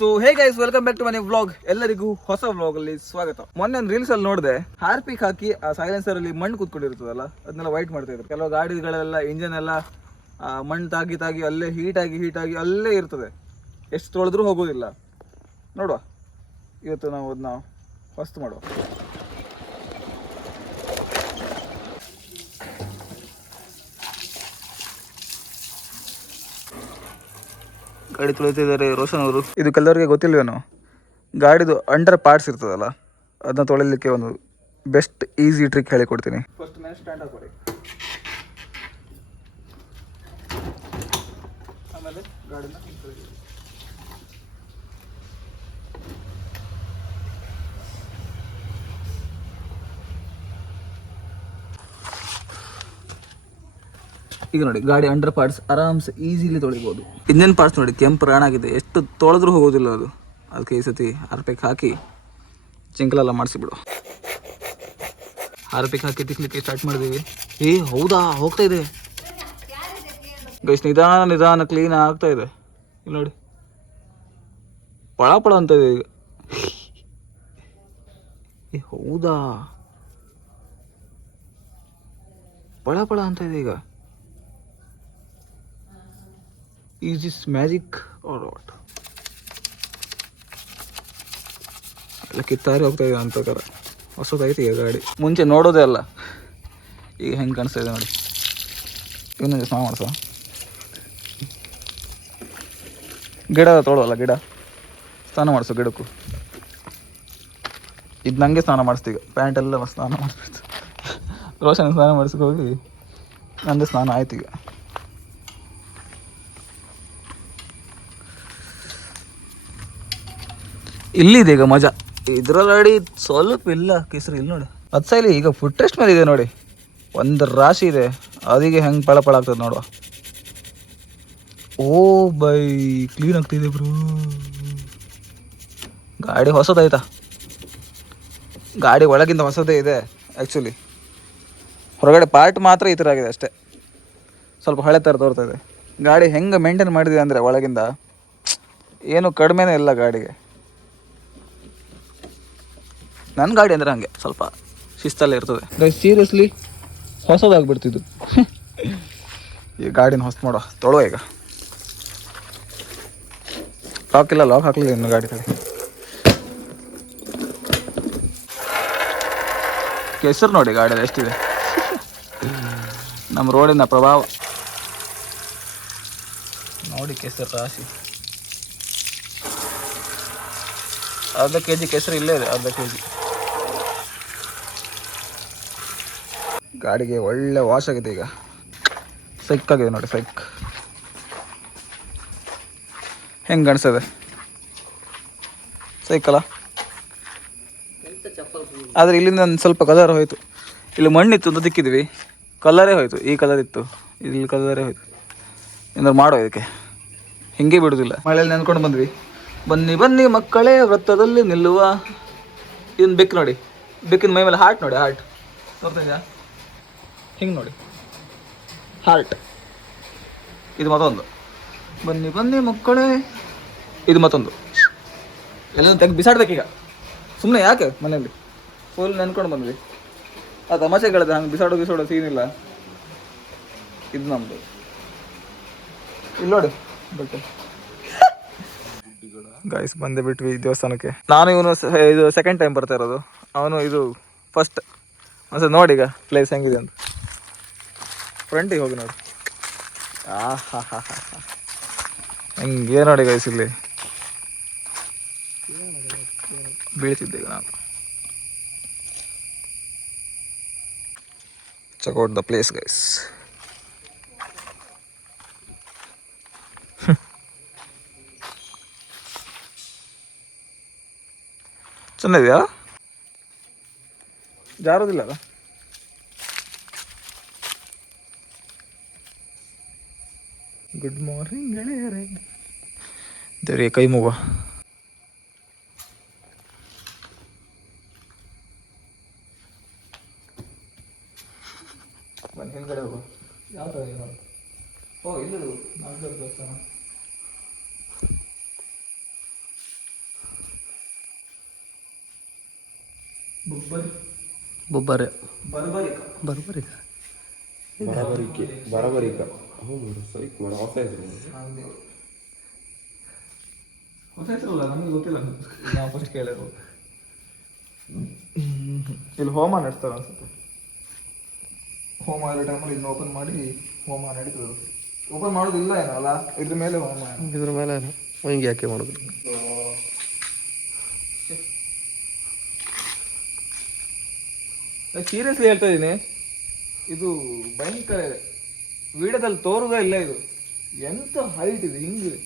So hey guys, welcome back to my vlog. ಎಲ್ಲರಿಗೂ ಹೊಸ vlog ಅಲ್ಲಿ ಸ್ವಾಗತ. ಮೊನ್ನೆ ಒಂದು ರೀಲ್ಸ್ ಅಲ್ಲಿ ನೋಡಿದೆ, ಹಾರ್ಪಿಕ್ ಹಾಕಿ ಆ ಸೈಲೆನ್ಸರ್ ಅಲ್ಲಿ ಮಣ್ಣು ಕೂತ್ಕೊಂಡಿರ್ತದಲ್ಲ, ಅದನ್ನೆಲ್ಲ ವೈಟ್ ಮಾಡ್ತಾ ಇದ್ರು. ಕೆಲವು ಗಾಡಿಗಳೆಲ್ಲ ಇಂಜನ್ ಎಲ್ಲ ಮಣ್ಣು ತಾಗಿ ತಾಗಿ ಅಲ್ಲೇ ಹೀಟ್ ಆಗಿ ಅಲ್ಲೇ ಇರ್ತದೆ, ಎಷ್ಟು ತೊಳೆದ್ರೂ ಹೋಗೋದಿಲ್ಲ. ನೋಡುವ, ಇವತ್ತು ನಾವು ಅದನ್ನ ಹೊಸ್ತು ಮಾಡುವ. ಗಾಡಿ ತೊಳಿತಿದ್ದಾರೆ ರೋಷನ್ ಅವರು. ಇದು ಕೆಲವರಿಗೆ ಗೊತ್ತಿಲ್ವೇನೋ, ಗಾಡಿದು ಅಂಡರ್ ಪಾರ್ಟ್ಸ್ ಇರ್ತದಲ್ಲ, ಅದನ್ನ ತೊಳಿಲಿಕ್ಕೆ ಒಂದು ಬೆಸ್ಟ್ ಈಸಿ ಟ್ರಿಕ್ ಹೇಳಿಕೊಡ್ತೀನಿ. ಫಸ್ಟ್ ಮೇಲೆ ಸ್ಟ್ಯಾಂಡ್ ಹಾಕೋರಿ, ಆಮೇಲೆ ಗಾಡಿನ ಈಗ ನೋಡಿ, ಗಾಡಿ ಅಂಡರ್ ಪಾರ್ಟ್ಸ್ ಆರಾಮ್ಸೆ ಈಸಿಲಿ ತೊಳಿಬೋದು. ಇಂಜಿನ್ ಪಾರ್ಟ್ಸ್ ನೋಡಿ ಕೆಂಪು ರಾಣಾಗಿದೆ, ಎಷ್ಟು ತೊಳೆದ್ರೂ ಹೋಗೋದಿಲ್ಲ ಅದು. ಅದಕ್ಕೆ ಈ ಸತಿ ಹಾರ್ಪಿಕ್ ಹಾಕಿ ಚಿಂಕಲೆಲ್ಲ ಮಾಡಿಸಿಬಿಡು. ಹಾರ್ಪಿಕ್ ಹಾಕಿ ತಿಕ್ಲಿಕ್ಕೆ ಸ್ಟಾರ್ಟ್ ಮಾಡಿದ್ದೀವಿ. ಹೌದಾ, ಹೋಗ್ತಾ ಇದೆ ಗೈಸ್, ನಿಧಾನ ಕ್ಲೀನ್ ಆಗ್ತಾ ಇದೆ. ಇಲ್ಲಿ ನೋಡಿ, ಪಳ ಅಂತ ಇದೆ ಈಗ. ಹೌದಾ, ಪಳ ಅಂತ ಇದೆ ಈಗ. Is this magic or what? ಎಲ್ಲ ಕಿತ್ತಾರಿ ಹೋಗ್ತಾ ಇದೆ ನನ್ನ ಪ್ರಕಾರ. ಹೊಸದೈತಿ ಈಗ ಗಾಡಿ, ಮುಂಚೆ ನೋಡೋದೇ ಅಲ್ಲ, ಈಗ ಹೆಂಗೆ ಕಾಣಿಸ್ತಾ ಇದೆ ನೋಡಿ. ಇನ್ನೊಂದು ಸ್ನಾನ ಮಾಡಿಸ, ಗಿಡ ತೊಳೋಲ್ಲ, ಗಿಡ ಸ್ನಾನ ಮಾಡಿಸು ಗಿಡಕ್ಕೂ. ಇದು ನನಗೆ ಸ್ನಾನ ಮಾಡಿಸ್ತೀಗ, ಪ್ಯಾಂಟೆಲ್ಲ ಸ್ನಾನ ಮಾಡಿಸ್ಬಿಡ್ತು. ರೋಷನ್ ಸ್ನಾನ ಮಾಡಿಸ್ಕೊ ಹೋಗಿ ನಂದು ಸ್ನಾನ ಆಯ್ತು ಈಗ. ಇಲ್ಲಿದೆ ಈಗ ಮಜಾ. ಇದ್ರಲ್ಲಿ ಸ್ವಲ್ಪ ಇಲ್ಲ ಕೆಸರು. ಇಲ್ಲಿ ನೋಡಿ, ಅದು ಸೈಲಿ ಈಗ ಫುಟ್ ರೆಸ್ಟ್ ಮೇಲೆ ಇದೆ ನೋಡಿ, ಒಂದು ರಾಶಿ ಇದೆ. ಅದಿಗೆ ಹೆಂಗೆ ಪಳ ಆಗ್ತದೆ ನೋಡುವ. ಓ ಬೈ, ಕ್ಲೀನ್ ಆಗ್ತಿದೆ ಬ್ರೋ. ಗಾಡಿ ಹೊಸದಾಯ್ತಾ? ಗಾಡಿ ಒಳಗಿಂದ ಹೊಸದೇ ಇದೆ ಆ್ಯಕ್ಚುಲಿ. ಹೊರಗಡೆ ಪಾರ್ಟ್ ಮಾತ್ರ ಈ ಥರ ಆಗಿದೆ ಅಷ್ಟೇ, ಸ್ವಲ್ಪ ಹಳೆ ಥರ ತೋರ್ತಾ ಇದೆ. ಗಾಡಿ ಹೆಂಗೆ ಮೇಂಟೈನ್ ಮಾಡಿದೆ ಅಂದರೆ ಒಳಗಿಂದ ಏನು ಕಡಿಮೆನೇ ಇಲ್ಲ ಗಾಡಿಗೆ. ನನ್ನ ಗಾಡಿ ಅಂದರೆ ಹಾಗೆ ಸ್ವಲ್ಪ ಶಿಸ್ತಲ್ಲೇ ಇರ್ತದೆ. ಸೀರಿಯಸ್ಲಿ ಹೊಸದಾಗ್ಬಿಡ್ತಿದ್ದು. ಈ ಗಾಡಿನ ಹೊಸ ಮಾಡುವ, ತೊಳುವ ಈಗ. ಲಾಕ್ ಇಲ್ಲ, ಲಾಕ್ ಹಾಕಲಿಲ್ಲ ಇನ್ನು ಗಾಡಿ ಕಡೆ. ಕೆಸರು ನೋಡಿ ಗಾಡಿಯಲ್ಲಿ ಎಷ್ಟಿದೆ. ನಮ್ಮ ರೋಡಿನ ಪ್ರಭಾವ ನೋಡಿ, ಕೆಸರು ರಾಶಿ. ಅರ್ಧ ಕೆಜಿ ಕೆಸರು ಇಲ್ಲೇ ಇದೆ, ಅರ್ಧ ಕೆಜಿ. ಗಾಡಿಗೆ ಒಳ್ಳೆ ವಾಶ್ ಆಗಿದೆ ಈಗ, ಸೈಕ್ ಆಗಿದೆ ನೋಡಿ, ಸೈಕ್. ಹೆಂಗೆ ಕಾಣಿಸ್ತದೆ ಸೈಕಲ್ಲ. ಆದರೆ ಇಲ್ಲಿಂದ ಒಂದು ಸ್ವಲ್ಪ ಕಲರ್ ಹೋಯಿತು. ಇಲ್ಲಿ ಮಣ್ಣಿತ್ತು ಅಂತ ತಿಕ್ಕಿದ್ವಿ, ಕಲರೇ ಹೋಯಿತು. ಈ ಕಲರ್ ಇತ್ತು, ಇಲ್ಲಿ ಕಲರೇ ಹೋಯಿತು. ಏನಾದ್ರು ಮಾಡೋ ಇದಕ್ಕೆ, ಹಿಂಗೆ ಬಿಡೋದಿಲ್ಲ. ಮಳೆಯಲ್ಲಿ ನೆನ್ಕೊಂಡು ಬಂದ್ವಿ. ಬನ್ನಿ ಮಕ್ಕಳೇ, ವೃತ್ತದಲ್ಲಿ ನಿಲ್ಲುವ. ಇದನ್ನು ಬೆಕ್ಕು ನೋಡಿ, ಬೆಕ್ಕಿನ ಮೈ ಮೇಲೆ ಹಾರ್ಟ್ ನೋಡಿ, ಹಾರ್ಟ್ ನೋಡ್ತಾ ಇದೆಯಾ? ಹಿಂಗೆ ನೋಡಿ, ಹಾರ್ಟ್. ಇದು ಮತ್ತೊಂದು, ಬನ್ನಿ ಮಕ್ಕಳೇ, ಇದು ಮತ್ತೊಂದು. ಎಲ್ಲ ತೆಗೆದು ಬಿಸಾಡ್ಬೇಕೀಗ. ಸುಮ್ಮನೆ ಯಾಕೆ ಮನೆಯಲ್ಲಿ ಫುಲ್ ನೆನ್ಕೊಂಡು ಬಂದ್ವಿ. ಆ ತಮಾಷೆಗಳದ್ದು ಹಂಗೆ ಬಿಸಾಡೋ ಸೀನಿಲ್ಲ. ಇದು ನಮ್ಮದು. ಇಲ್ಲಿ ನೋಡಿ ಬಟ್ಟೆ. ಗಾಯ್ಸ್, ಬಂದೇ ಬಿಟ್ವಿ ದೇವಸ್ಥಾನಕ್ಕೆ. ನಾನು ಇವನು ಇದು ಸೆಕೆಂಡ್ ಟೈಮ್ ಬರ್ತಾ ಇರೋದು, ಅವನು ಇದು ಫಸ್ಟ್. ಒಂದ್ಸಲ ನೋಡಿ ಈಗ ಪ್ಲೇಸ್ ಹೆಂಗಿದೆ ಅಂತ. ಫ್ರಂಟಿಗೆ ಹೋಗಿ ನೋಡಿ. ಹಂಗೆ ನೋಡಿ ಗೈಸ್, ಇಲ್ಲಿ ಬೀಳ್ತಿದ್ದೆ ಈಗ ನಾನು. Check out the place guys. ಚೆನ್ನಾಗಿದೆಯಾ? ಜಾರೋದಿಲ್ಲ ಅಲ್ಲ? ಗುಡ್ ಮಾರ್ನಿಂಗ್ ಗೆಳೆಯರೇ. ದೇವ್ರಿಗೆ ಕೈ ಮೂವ. ಬನ್ನಿ ಹಿಂದ್ಗಡೆ ಹೋಗು. ಯಾವ ಥರ ಇದೆ ನೋಡಿ. ಓ, ಇಲ್ಲದು ನಾಲ್ಕು ದೇವಸ್ಥಾನ. ಬೊಬ್ಬರೆ ಬರ್ಬರಿಕ ಬರ್ಬರಿಕ ಬರಬರಿಕೆ ಬರಬರಿಕ ಹೌದು ಸೈಕ್ ಮಾಡ ಹೊಸ ಹೆಸರು ಹೊಸ ಹೆಸರಲ್ಲ ನಮಗೆ ಗೊತ್ತಿಲ್ಲ ನಾವು ಫಸ್ಟ್ ಕೇಳಿರೋ ಇಲ್ಲಿ ಹೋಮ ನಡೆಸ್ತಾರೆ ಅನ್ಸುತ್ತೆ ಹೋಮ ಇರೋ ಟೈಮಲ್ಲಿ ಇದನ್ನ ಓಪನ್ ಮಾಡಿ ಹೋಮ ನಡೀತದೆ ಓಪನ್ ಮಾಡೋದಿಲ್ಲ ಏನಲ್ಲ ಇದ್ರ ಮೇಲೆ ಹೋಮ ಇದ್ರ ಮೇಲೆ ಹಿಂಗೆ ಯಾಕೆ ಮಾಡೋದು ಸೀರಿಯಸ್ಲಿ ಹೇಳ್ತಾ ಇದ್ದೀನಿ ಇದು ಭಯಂಕರ ಇದೆ ವಿಡಿಯೋದಲ್ಲಿ ತೋರುದೇ ಇಲ್ಲ ಇದು ಎಂತ ಹೈಟ್ ಇದೆ ಹಿಂಗಿದೆ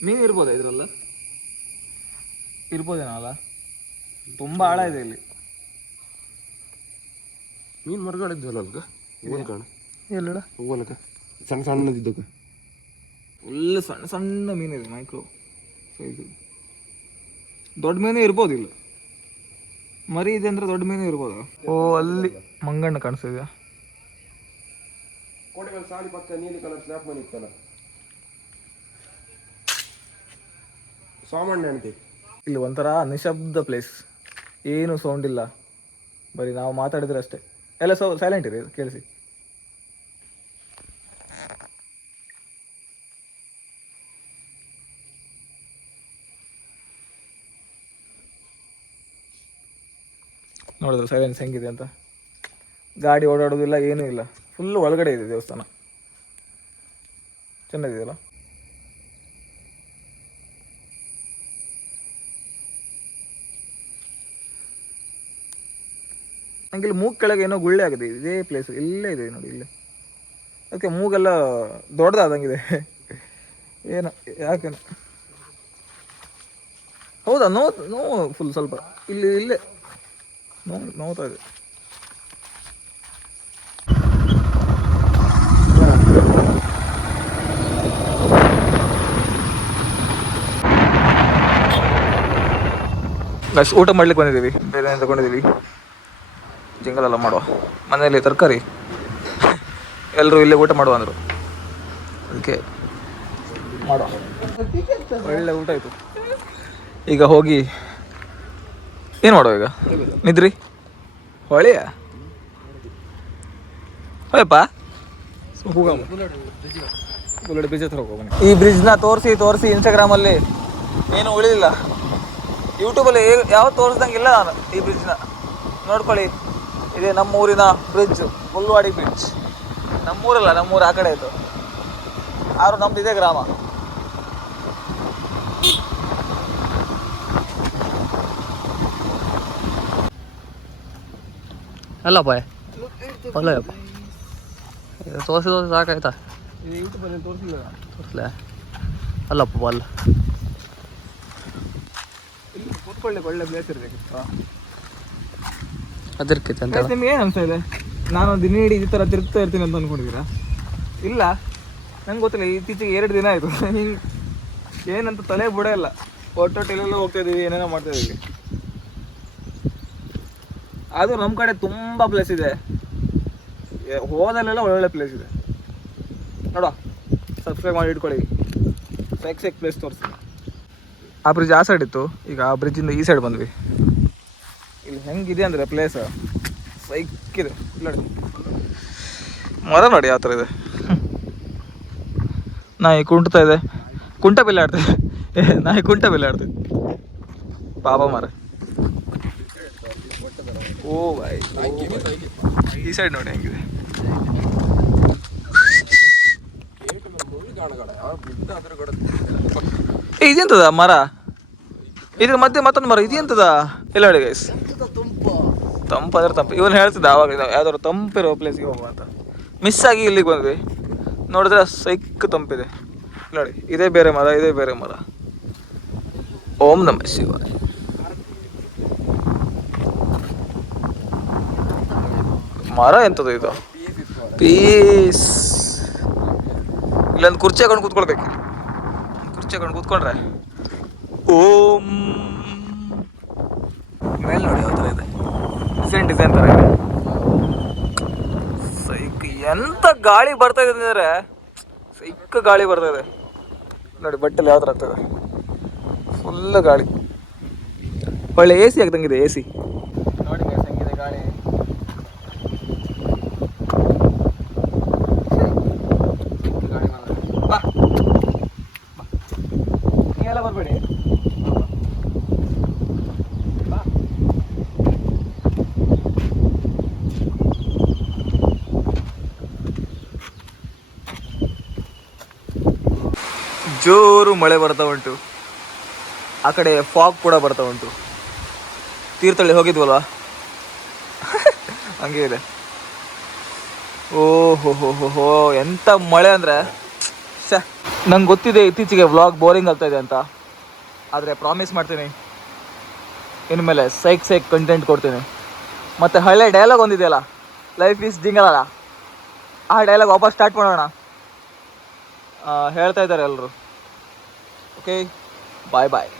ಮೀನು ಇರ್ಬೋದಾ ಇದ್ರಲ್ಲ ಇರ್ಬೋದೇನಲ್ಲ ತುಂಬಾ ಆಳ ಇದೆ ಇಲ್ಲಿ ಮೀನು ಮರಗಳಿದ್ವಲ್ಲ ಅಲ್ಗ ಹೂವಲ್ ಕಾಣ ಎಲ್ಲಡ ಹೂವಲ್ಕ ಸಣ್ಣ ಸಣ್ಣದಿದ್ದಕ್ಕೆ ಫುಲ್ ಸಣ್ಣ ಸಣ್ಣ ಮೀನಿದೆ ಮೈಕ್ರೋ ಸೈಜು ದೊಡ್ಡ ಮೀನು ಇರ್ಬೋದು ಇಲ್ಲ ಮರಿ ಇದೆ ಅಂದ್ರೆ ದೊಡ್ಡ ಮೀನು ಇರ್ಬೋದು ಓ ಅಲ್ಲಿ ಮಂಗಣ್ಣ ಕಾಣಿಸ್ತಿದ್ಯಾ ಕೋಟೆ ಮೇಲೆ ಸಾಲಿ ಪಕ್ಕ ನೀಲಿ ಕಲರ್ ಸ್ನ್ಯಾಪ್ ಮನಿ ಇತ್ತಲ್ಲ ಸಾಮಾನ್ಯ ಅಂತೆ ಇಲ್ಲಿ ಒಂಥರ ನಿಶಬ್ದ ಪ್ಲೇಸ್ ಏನು ಸೌಂಡ್ ಇಲ್ಲ ಬರೀ ನಾವು ಮಾತಾಡಿದ್ರೆ ಅಷ್ಟೇ ಎಲ್ಲ ಸೈಲೆಂಟ್ ಇದೆ ಕೇಳಿಸಿ ನೋಡಿದ್ರು ಸೈಲೆನ್ಸ್ ಹೆಂಗಿದೆ ಅಂತ ಗಾಡಿ ಓಡಾಡೋದಿಲ್ಲ ಏನೂ ಇಲ್ಲ ಫುಲ್ ಒಳಗಡೆ ಇದೆ ದೇವಸ್ಥಾನ ಚೆನ್ನಾಗಿದೆಯಲ್ಲ ನಂಗೆ ಇಲ್ಲಿ ಮೂಗು ಕೆಳಗೆ ಏನೋ ಗುಳ್ಳೆ ಆಗಿದೆ ಇದೇ ಪ್ಲೇಸ್ ಇಲ್ಲೇ ಇದೆ ನೋಡಿ ಇಲ್ಲೇ ಅದಕ್ಕೆ ಮೂಗೆಲ್ಲ ದೊಡ್ಡದಾದಂಗಿದೆ ಏನೋ ಯಾಕೆ ಹೌದಾ ನೋವು ಫುಲ್ ಸ್ವಲ್ಪ ಇಲ್ಲೇ ನೋವ್ತಾ ಇದೆ ಊಟ ಮಾಡ್ಲಿಕ್ಕೆ ಬಂದಿದ್ದೀವಿ ಬೇರೆ ಏನು ತಗೊಂಡಿದ್ದೀವಿ ಜಿಂಗಲೆಲ್ಲ ಮಾಡುವ ಮನೆಯಲ್ಲಿ ತರಕಾರಿ ಎಲ್ಲರೂ ಇಲ್ಲೇ ಊಟ ಮಾಡುವ ಅಂದರು ಅದಕ್ಕೆ ಮಾಡುವ ಒಳ್ಳೆ ಊಟ ಆಯಿತು ಈಗ ಹೋಗಿ ಏನು ಮಾಡುವ ಈಗ ನಿದ್ರಿ ಹೊಳೆಯ ಹೊಳೆಯಪ್ಪ ಬುಲೆಟ್ ಬ್ರಿಡ್ಜ್ ಹತ್ರ ಹೋಗೋಣ ಈ ಬ್ರಿಡ್ಜ್ನ ತೋರಿಸಿ ಇನ್ಸ್ಟಾಗ್ರಾಮಲ್ಲಿ ಏನು ಉಳಿದಿಲ್ಲ ಯೂಟ್ಯೂಬಲ್ಲಿ ಯಾವ ತೋರಿಸ್ದಂಗಿಲ್ಲ ನಾನು ಈ ಬ್ರಿಡ್ಜ್ನ ನೋಡ್ಕೊಳ್ಳಿ ಇದೇ ನಮ್ಮೂರಿನ ಬ್ರಿಡ್ಜ್ ಮುಲ್ವಾಡಿ ಬ್ರಿಡ್ಜ್ ನಮ್ಮೂರಲ್ಲ ನಮ್ಮೂರು ಆ ಕಡೆ ಇತ್ತು ಆದ್ರೂ ನಮ್ದು ಇದೇ ಗ್ರಾಮ ಅಲ್ಲಪ್ಪ ಅಲ್ಲ ತೋರಿಸಿ ಸಾಕಾಯ್ತಾ ಯೂಟ್ಯೂಬಲ್ಲಿ ತೋರಿಸಿಲ್ಲ ತೋರಿಸ್ಲೇ ಅಲ್ಲಪ್ಪ ಅಲ್ಲ ಇಲ್ಲಿ ಕೂತ್ಕೊಳ್ಳಿಕ್ಕೆ ಒಳ್ಳೆ ಪ್ಲೇಸ್ ಇರಬೇಕಿತ್ತು ಅದರ್ಕೈತೆ ಅಂತ ನಿಮ್ಗೆ ಏನು ಅನ್ಸ್ತಾ ಇದೆ ನಾನು ದಿನ ಇಡೀ ಈ ಥರ ತಿರುಗ್ತಾ ಇರ್ತೀನಿ ಅಂತ ಅಂದ್ಕೊಂಡಿದ್ದೀರಾ ಇಲ್ಲ ನಂಗೆ ಗೊತ್ತಿಲ್ಲ ಇತ್ತೀಚೆಗೆ 2 ದಿನ ಆಯಿತು ಹಿಂಗೆ ಏನಂತ ತಲೆ ಬಿಡೇ ಇಲ್ಲ ಒಟ್ಟೊಟ್ಟೆಲ್ಲ ಹೋಗ್ತಾ ಇದ್ದೀವಿ ಏನೇನೋ ಮಾಡ್ತಾ ಇದ್ದೀವಿ ಆದರೂ ನಮ್ಮ ಕಡೆ ತುಂಬ ಪ್ಲೇಸ್ ಇದೆ ಹೋದಲ್ಲೆಲ್ಲ ಒಳ್ಳೊಳ್ಳೆ ಪ್ಲೇಸ್ ಇದೆ ನೋಡುವ ಸಬ್ಸ್ಕ್ರೈಬ್ ಮಾಡಿ ಇಟ್ಕೊಳ್ಳಿ ಸೈಕ್ ಪ್ಲೇಸ್ ತೋರಿಸ್ತೀನಿ ಆ ಬ್ರಿಡ್ಜ್ ಆ ಸೈಡ್ ಇತ್ತು ಈಗ ಆ ಬ್ರಿಡ್ಜಿಂದ ಈ ಸೈಡ್ ಬಂದ್ವಿ ಇಲ್ಲಿ ಹೆಂಗಿದೆ ಅಂದರೆ ಪ್ಲೇಸ್ ಸೈಕ್ಕಿದೆ ನೋಡಿ ಮರ ನೋಡಿ ಯಾವ ಥರ ಇದೆ ನಾಯಿ ಕುಂಟ್ತಾ ಇದೆ ಕುಂಟ ಬೆಲೆ ಆಡ್ತದೆ ನಾಯಿ ಕುಂಟ ಬೆಲೆ ಆಡ್ತದೆ ಪಾಪ ಮರ ಓ ಬಾಯ್ ಈ ಸೈಡ್ ನೋಡಿ ಹೆಂಗಿದೆ ಇದೆಂತದ ಮರ ಇದ್ರ ಮಧ್ಯೆ ಮತ್ತೊಂದು ಮರ ಇದೆಂತದ ಎಲ್ಲ ಹೇಳಿ ಗೈಸ್ ತಂಪಾದ್ರೆ ತಂಪು ಇವನು ಹೇಳ್ತಿದ್ದ ಆವಾಗ ಯಾವ್ದಾದ್ರು ತಂಪಿರೋ ಪ್ಲೇಸಿಗೆ ಹೋಗುವ ಅಂತ ಮಿಸ್ ಆಗಿ ಇಲ್ಲಿಗೆ ಬಂದ್ವಿ ನೋಡಿದ್ರೆ ಸೈಕ್ ತಂಪಿದೆ ನೋಡಿ ಇದೇ ಬೇರೆ ಮರ ಓಂ ನಮಃ ಶಿವಾಯ ಮರ ಎಂತದು ಇದು ಪೀಸ್ ಇಲ್ಲೊಂದು ಕುರ್ಚಿ ಹಾಕೊಂಡು ಕೂತ್ಕೊಳ್ಬೇಕು ಕುರ್ಚಿ ಹಾಕೊಂಡು ಕೂತ್ಕೊಂಡ್ರೆ ಓಂ ಮೇಲೆ ನೋಡಿ ಯಾವ ಥರ ಇದೆ ಡಿಸೈನ್ ಥರ ಇದೆ ಸೈಕ್ ಎಂತ ಗಾಳಿ ಬರ್ತಾ ಇದೆ ಅಂದರೆ ಸೈಕ್ ಗಾಳಿ ಬರ್ತಾ ಇದೆ ನೋಡಿ ಬಟ್ಟೆಲ್ಲ ಯಾವ ಥರ ಆಗ್ತದೆ, ಫುಲ್ ಗಾಳಿ. ಒಳ್ಳೆ ಎ ಸಿ ಆಗ್ದಂಗಿದೆ, ಎ ಸಿ ನೋಡಿ ಹೆಂಗಿದೆ ಗಾಳಿ. ಬಾ ನೀವೆಲ್ಲ ಬರಬೇಡಿ. ಜೋರು ಮಳೆ ಬರ್ತಾ ಉಂಟು, ಆ ಕಡೆ ಫಾಗ್ ಕೂಡ ಬರ್ತಾ ಉಂಟು. ತೀರ್ಥಹಳ್ಳಿ ಹೋಗಿದ್ವಲ್ವಾ ಹಂಗೆ ಇದೆ. ಓಹೋ ಹೋ ಹೋ ಹೋ ಎಂಥ ಮಳೆ ಅಂದರೆ ಶ. ನಂಗೆ ಗೊತ್ತಿದೆ ಇತ್ತೀಚೆಗೆ ವ್ಲಾಗ್ ಬೋರಿಂಗ್ ಆಗ್ತಾ ಇದೆ ಅಂತ, ಆದರೆ ಪ್ರಾಮಿಸ್ ಮಾಡ್ತೀನಿ ಇನ್ಮೇಲೆ ಸೈಕ್ ಕಂಟೆಂಟ್ ಕೊಡ್ತೀನಿ. ಮತ್ತು ಹಳೆ ಡೈಲಾಗ್ ಒಂದಿದೆಯಲ್ಲ, ಲೈಫ್ ಈಸ್ ಜಿಂಗಲಲ್ಲ, ಆ ಡೈಲಾಗ್ ವಾಪಸ್ ಸ್ಟಾರ್ಟ್ ಮಾಡೋಣ ಹೇಳ್ತಾ ಇದ್ದಾರೆ ಎಲ್ಲರೂ. ಓಕೆ, ಬಾಯ್ ಬಾಯ್.